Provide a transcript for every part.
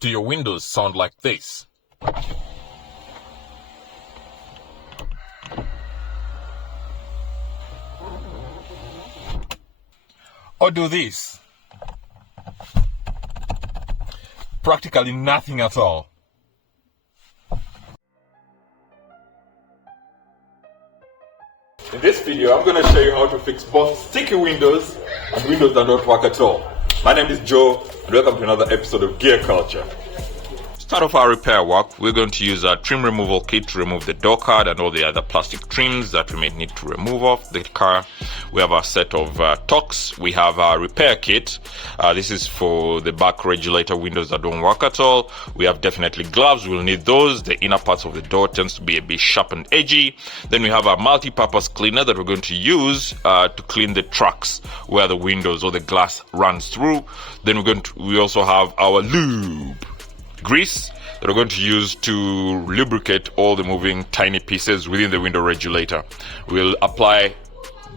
Do your windows sound like this? Or do this? Practically nothing at all. In this video, I'm going to show you how to fix both sticky windows and windows that don't work at all. My name is Joe, and welcome to another episode of Gear Culture. To start off our repair work, we're going to use a trim removal kit to remove the door card and all the other plastic trims that we may need to remove off the car. We have a set of tocks. We have our repair kit. This is for the back regulator windows that don't work at all. We have definitely gloves. We'll need those. The inner parts of the door tends to be a bit sharp and edgy. Then we have a multi-purpose cleaner that we're going to use to clean the tracks where the windows or the glass runs through. Then we also have our lube grease that we're going to use to lubricate all the moving tiny pieces within the window regulator. We'll apply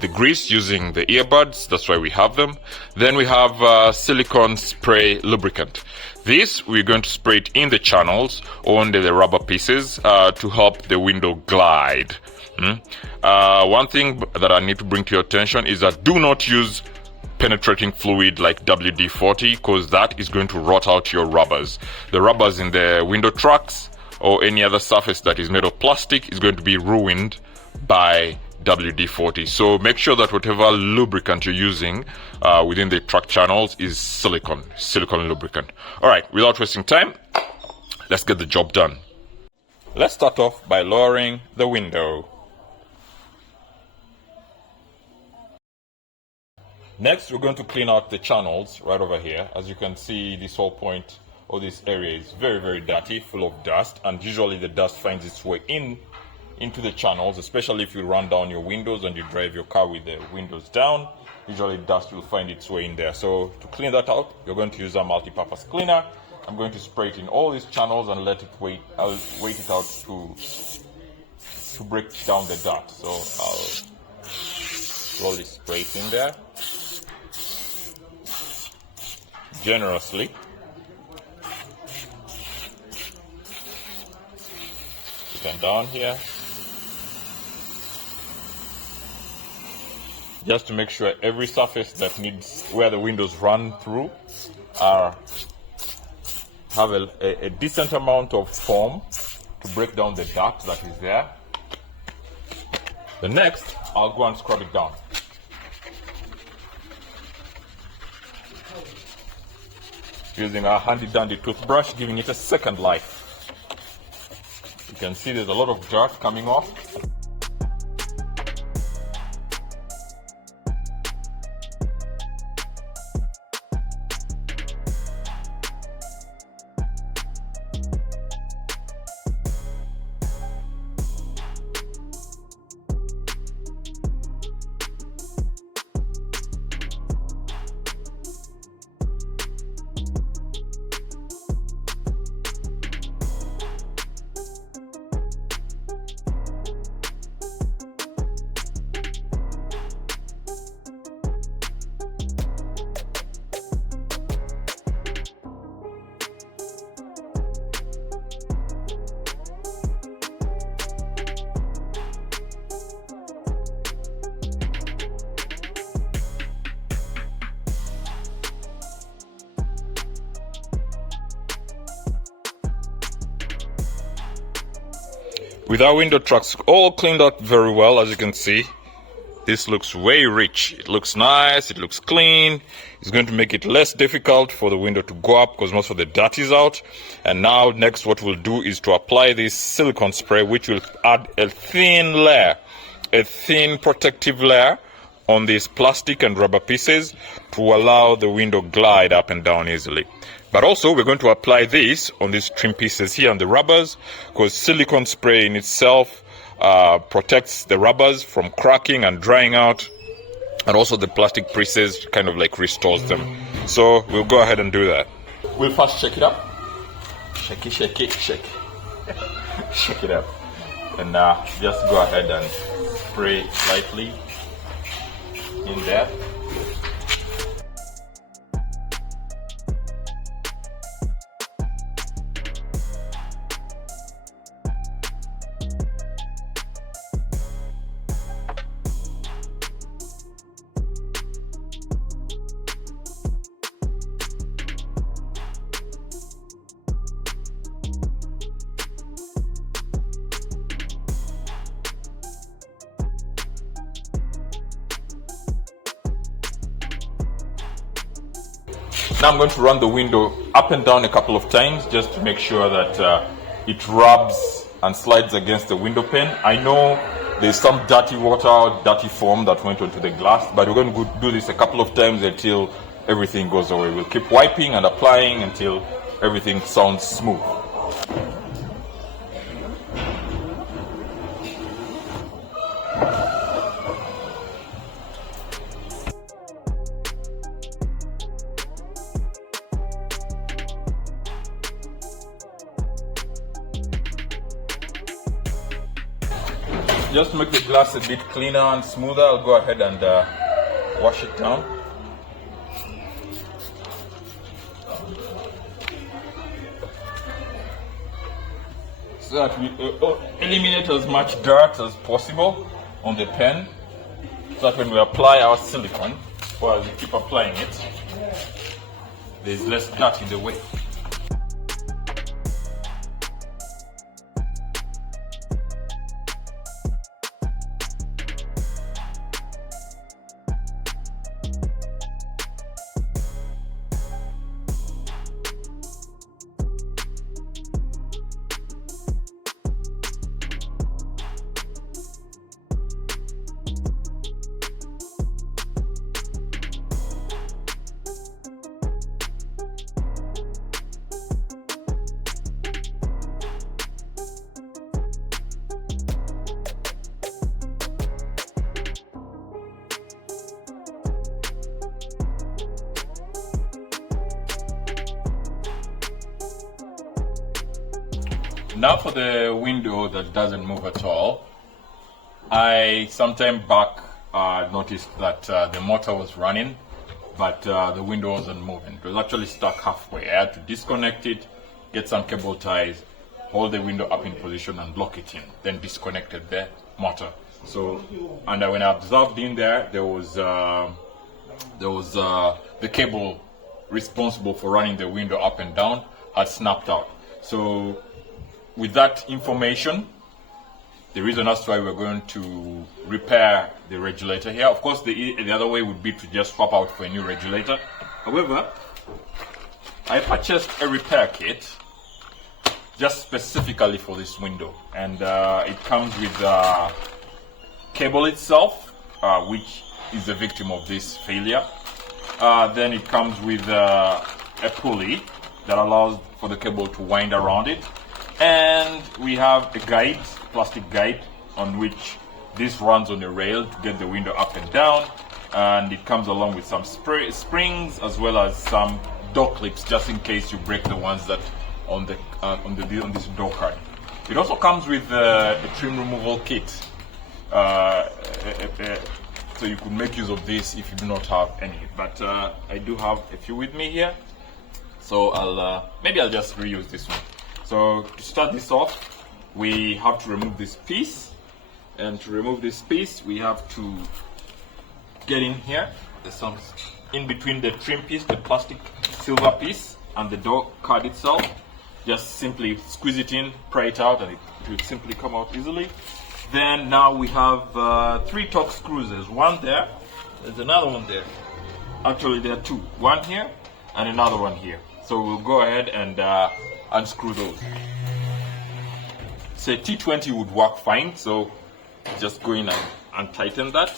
the grease using the earbuds, that's why we have them. Then we have silicone spray lubricant. This we're going to spray it in the channels or under the rubber pieces to help the window glide. One thing that I need to bring to your attention is that do not use penetrating fluid like WD-40 because that is going to rot out your rubbers. The rubbers in the window tracks or any other surface that is made of plastic is going to be ruined by WD-40. So make sure that whatever lubricant you're using within the track channels is silicone lubricant. Alright, without wasting time, let's get the job done. Let's start off by lowering the window. Next, we're going to clean out the channels right over here. As you can see, this whole point or this area is very, very dirty, full of dust, and usually the dust finds its way into the channels, especially if you run down your windows and you drive your car with the windows down. Usually dust will find its way in there. So to clean that out, you're going to use a multi-purpose cleaner. I'm going to spray it in all these channels and I'll wait it out to break down the dirt. So I'll slowly spray it in there generously. Put them down here just to make sure every surface that needs where the windows run through have a decent amount of foam to break down the dirt that is there. The next, I'll go and scrub it down. Using our handy dandy toothbrush, giving it a second life. You can see there's a lot of dirt coming off. With our window tracks all cleaned out very well, as you can see, this looks way rich. It looks nice, it looks clean. It's going to make it less difficult for the window to go up because most of the dirt is out. And now next what we'll do is to apply this silicone spray, which will add a thin layer, a thin protective layer on these plastic and rubber pieces to allow the window glide up and down easily. But also we're going to apply this on these trim pieces here on the rubbers because silicone spray in itself protects the rubbers from cracking and drying out, and also the plastic pieces kind of like restores them. So we'll go ahead and do that. We'll first shake it up. Shake it, shake it, shake it. Shake it up. And just go ahead and spray lightly in there. Now I'm going to run the window up and down a couple of times just to make sure that it rubs and slides against the window pane. I know there's some dirty water, dirty foam that went onto the glass, but we're going to do this a couple of times until everything goes away. We'll keep wiping and applying until everything sounds smooth. Just to make the glass a bit cleaner and smoother, I'll go ahead and wash it down. So that we eliminate as much dirt as possible on the pen, so that when we apply our silicone, or as we keep applying it, there's less dirt in the way. Now for the window that doesn't move at all, I sometime back noticed that the motor was running, but the window wasn't moving. It was actually stuck halfway. I had to disconnect it, get some cable ties, hold the window up in position and lock it in, then disconnected the motor. So, and when I observed in there, there was the cable responsible for running the window up and down had snapped out. So with that information, the reason as to why we're going to repair the regulator here. Of course, the other way would be to just swap out for a new regulator. However, I purchased a repair kit just specifically for this window, and it comes with the cable itself, which is the victim of this failure. Then it comes with a pulley that allows for the cable to wind around it. And we have a guide, plastic guide, on which this runs on a rail to get the window up and down. And it comes along with some springs as well as some door clips, just in case you break the ones that on this door card. It also comes with a trim removal kit, so you could make use of this if you do not have any. But I do have a few with me here, so maybe I'll just reuse this one. So to start this off, we have to remove this piece, and to remove this piece, we have to get in here. There's some in between the trim piece, the plastic silver piece, and the door card itself. Just simply squeeze it in, pry it out, and it will simply come out easily. Then now we have 3 torque screws. There's one there, there's another one there. Actually, there are 2, one here and another one here. So we'll go ahead and unscrew those. Say T20 would work fine, so just go in and tighten that.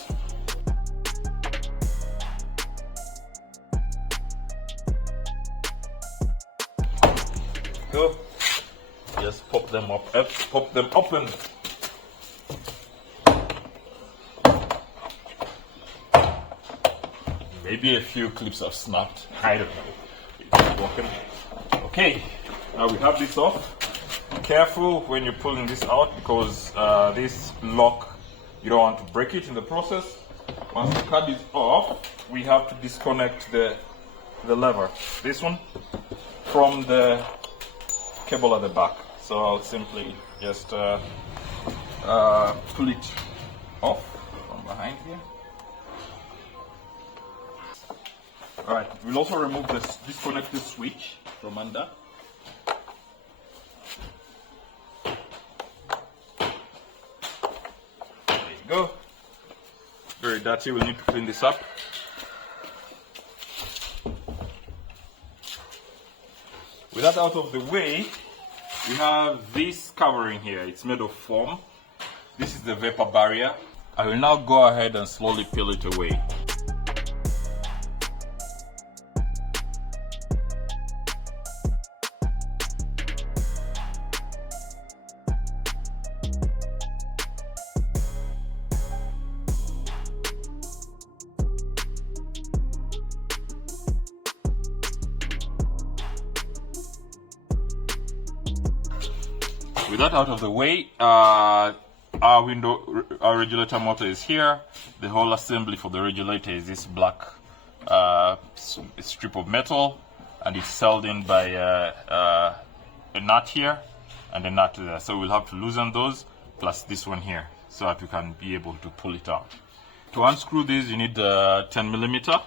Go. Just pop them up, pop them open. Maybe a few clips have snapped. I don't know. It's working. Okay. Now we have this off. Careful when you're pulling this out, because this lock, you don't want to break it in the process. Once the card is off, we have to disconnect the lever, this one, from the cable at the back. So I'll simply just pull it off from behind here. Alright, we'll also remove this, disconnect the switch from under. Go. Very dirty, we'll need to clean this up. With that out of the way, we have this covering here. It's made of foam. This is the vapor barrier. I will now go ahead and slowly peel it away. With that out of the way, our regulator motor is here. The whole assembly for the regulator is this black strip of metal, and it's held in by a nut here and a nut there. So we'll have to loosen those, plus this one here, so that we can be able to pull it out. To unscrew this, you need 10 millimeter.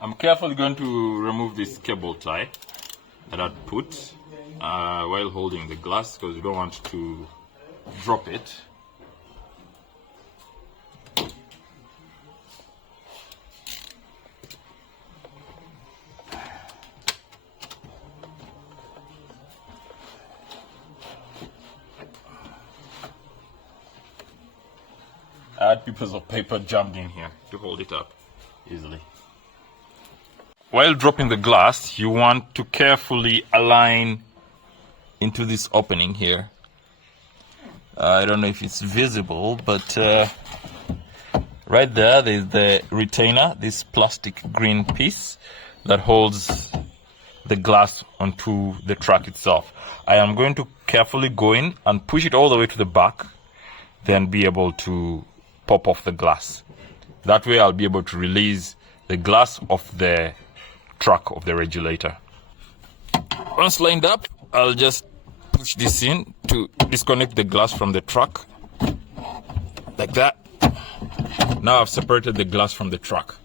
I'm carefully going to remove this cable tie that I'd put while holding the glass, because you don't want to drop it. I had pieces of paper jammed in here to hold it up easily. While dropping the glass, you want to carefully align into this opening here. I don't know if it's visible, but right there's the retainer, this plastic green piece that holds the glass onto the track itself. I am going to carefully go in and push it all the way to the back, then be able to pop off the glass. That way I'll be able to release the glass of the track of the regulator. Once lined up, I'll just push this in to disconnect the glass from the truck, like that. Now I've separated the glass from the truck.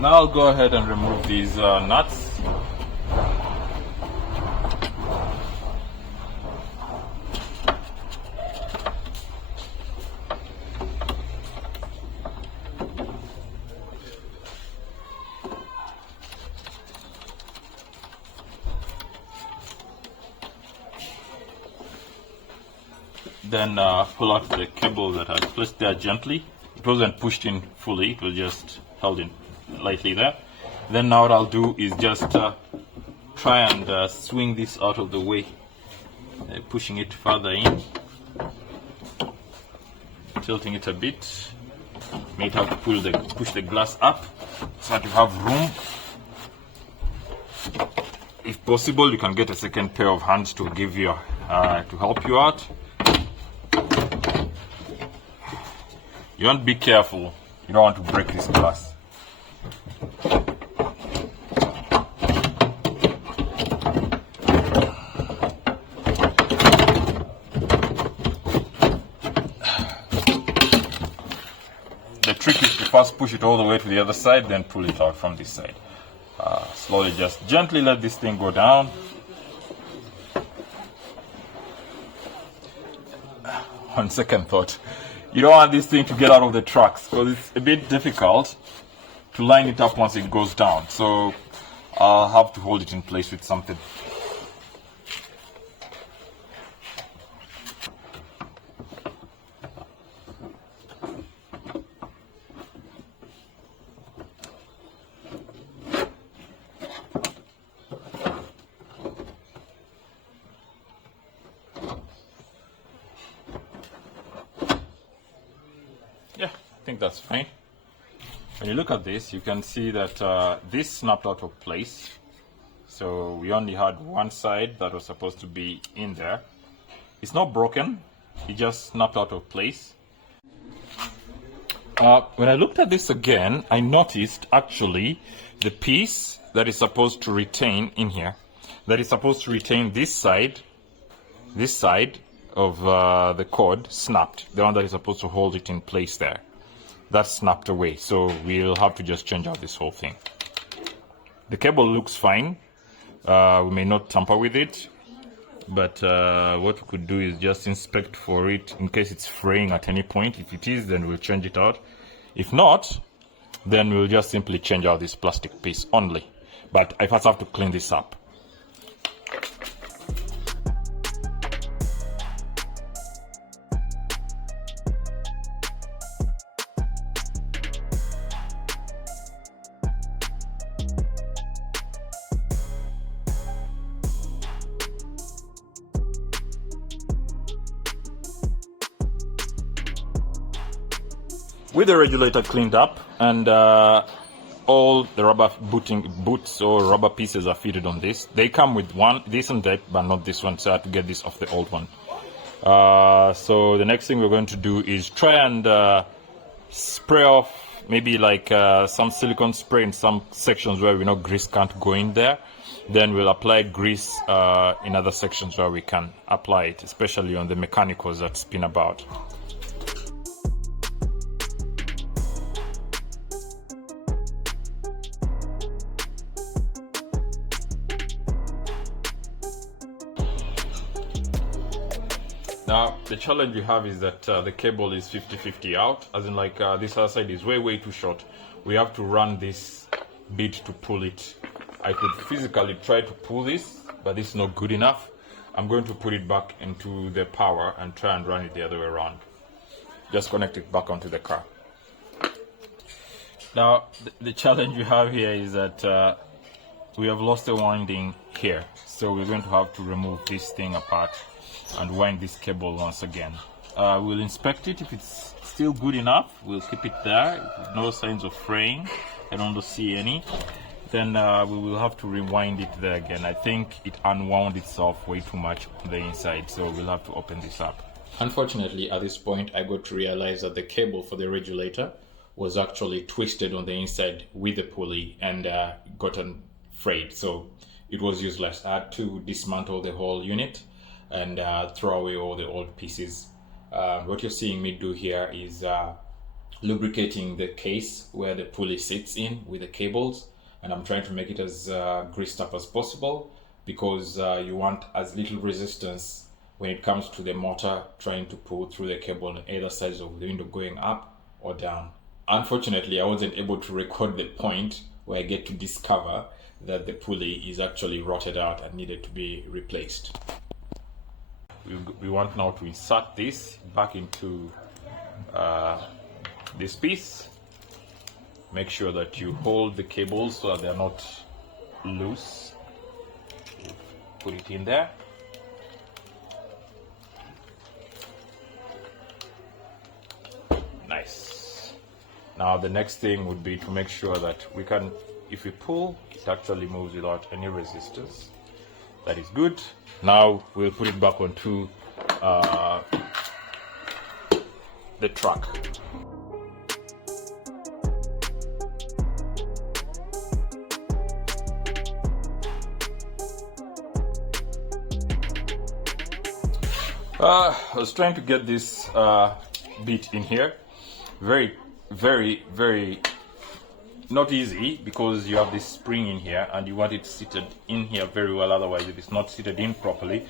Now I'll go ahead and remove these nuts. Then pull out the cable that I placed there gently. It wasn't pushed in fully, it was just held in lightly there. Then now what I'll do is just try and swing this out of the way, pushing it further in, tilting it a bit. May have to push the glass up so that you have room. If possible, you can get a second pair of hands to give you to help you out. You want to be careful. You don't want to break this glass. The trick is to first push it all the way to the other side, then pull it out from this side. Slowly, just gently let this thing go down. On second thought, you don't want this thing to get out of the trucks, because it's a bit difficult to line it up once it goes down. So I'll have to hold it in place with something. Yeah, I think that's fine. When you look at this, you can see that this snapped out of place. So we only had one side that was supposed to be in there. It's not broken, it just snapped out of place. When I looked at this again, I noticed actually the piece that is supposed to retain in here, that is supposed to retain this side of the cord snapped. The one that is supposed to hold it in place there. That snapped away. So we'll have to just change out this whole thing. The cable looks fine. We may not tamper with it, but what we could do is just inspect for it in case it's fraying at any point. If it is, then we'll change it out. If not, then we'll just simply change out this plastic piece only. But I first have to clean this up. With the regulator cleaned up and all the rubber boots or rubber pieces are fitted on this. They come with one decent depth, but not this one, so I had to get this off the old one. So the next thing we're going to do is try and spray off maybe like some silicone spray in some sections where we know grease can't go in there. Then we'll apply grease in other sections where we can apply it, especially on the mechanicals that spin about. Now, the challenge you have is that the cable is 50-50 out, as in like this other side is way too short. We have to run this bit to pull it. I could physically try to pull this, but this is not good enough. I'm going to put it back into the power and try and run it the other way around. Just connect it back onto the car. Now, the challenge you have here is that we have lost a winding here. So we're going to have to remove this thing apart and wind this cable once again. We'll inspect it. If it's still good enough, we'll keep it there. No signs of fraying. I don't see any. Then we will have to rewind it there again. I think it unwound itself way too much on the inside, so we'll have to open this up. Unfortunately, at this point, I got to realize that the cable for the regulator was actually twisted on the inside with the pulley and gotten frayed, so it was useless. I had to dismantle the whole unit and throw away all the old pieces. What you're seeing me do here is lubricating the case where the pulley sits in with the cables, and I'm trying to make it as greased up as possible because you want as little resistance when it comes to the motor trying to pull through the cable on either sides of the window going up or down. Unfortunately, I wasn't able to record the point where I get to discover that the pulley is actually rotted out and needed to be replaced. We want now to insert this back into this piece. Make sure that you hold the cables so that they're not loose. Put it in there. Nice. Now the next thing would be to make sure that we can, if we pull, it actually moves without any resistance. That is good. Now we'll put it back onto the truck. I was trying to get this bit in here. Very not easy because you have this spring in here and you want it seated in here very well. Otherwise, if it's not seated in properly,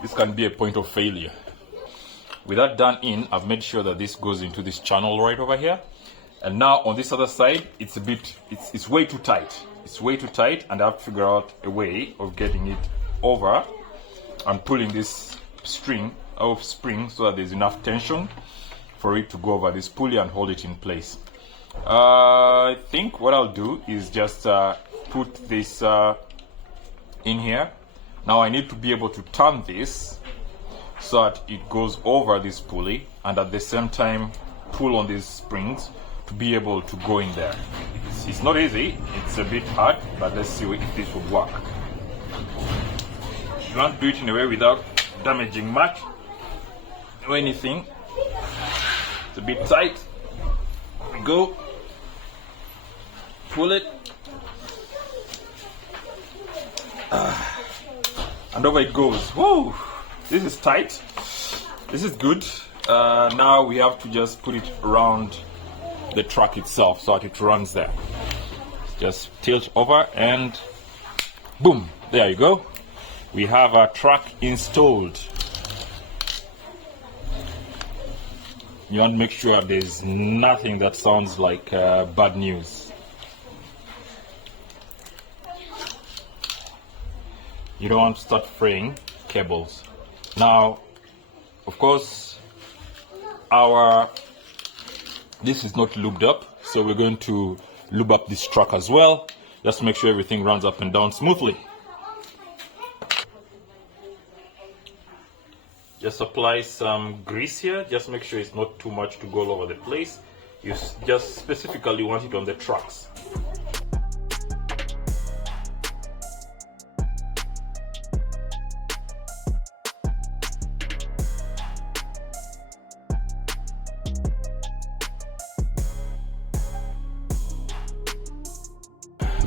this can be a point of failure. With that done in, I've made sure that this goes into this channel right over here. And now on this other side, it's way too tight. It's way too tight, and I have to figure out a way of getting it over and pulling this string out of spring so that there's enough tension for it to go over this pulley and hold it in place. I think what I'll do is just put this in here. Now I need to be able to turn this so that it goes over this pulley and at the same time pull on these springs to be able to go in there. It's not easy, it's a bit hard, but let's see if this will work. You want to do it in a way without damaging much or anything. It's a bit tight. There we go. Pull it. And over it goes. Whoa! This is tight. This is good. Now we have to just put it around the truck itself so that it runs there. Just tilt over and boom, there you go. We have our truck installed. You want to make sure there's nothing that sounds like bad news. You don't want to start fraying cables. Now, of course, this is not lubed up, so we're going to lube up this truck as well, just to make sure everything runs up and down smoothly. Just apply some grease here, just make sure it's not too much to go all over the place. You just specifically want it on the trucks.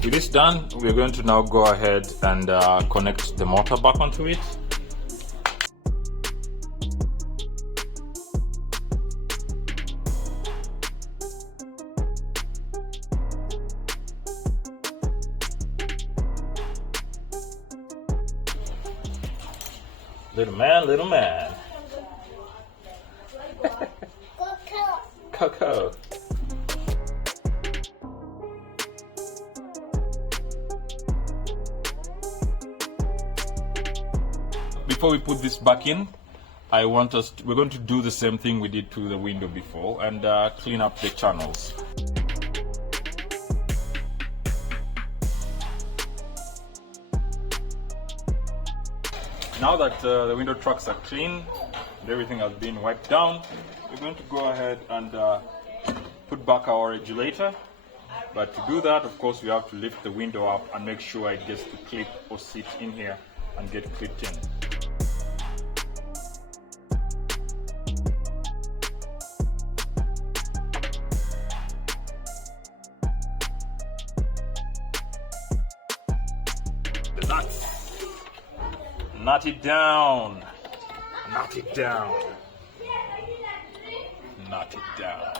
With this done, we're going to now go ahead and connect the motor back onto it. Little man, little man. Coco. Before we put this back in, we're going to do the same thing we did to the window before and clean up the channels. Now that the window trucks are clean and everything has been wiped down, we're going to go ahead and put back our regulator. But to do that, of course, we have to lift the window up and make sure it gets to clip or sit in here and get clipped in. The nuts. Knot it down. Knot it down. Knot it down.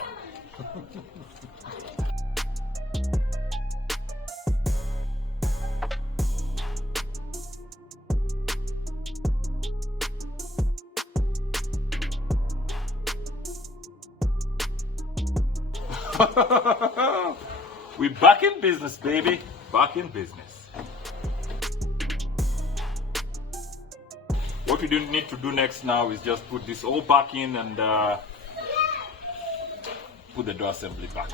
We're back in business, baby. Back in business. What we need to do next now is just put this all back in and put the door assembly back.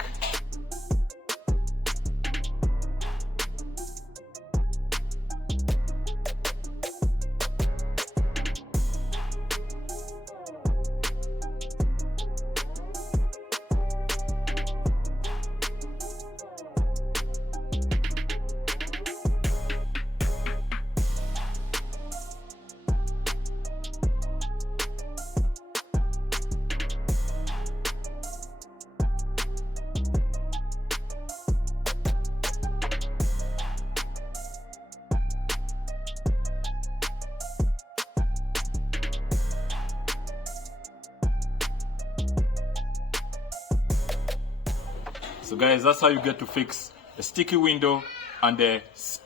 So guys, that's how you get to fix a sticky window and a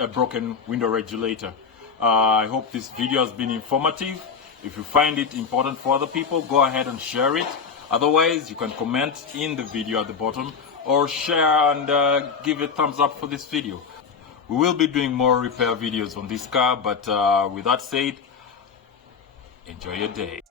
broken window regulator. I hope this video has been informative. If you find it important for other people, go ahead and share it. Otherwise, you can comment in the video at the bottom or share and give a thumbs up for this video. We will be doing more repair videos on this car, but with that said, enjoy your day.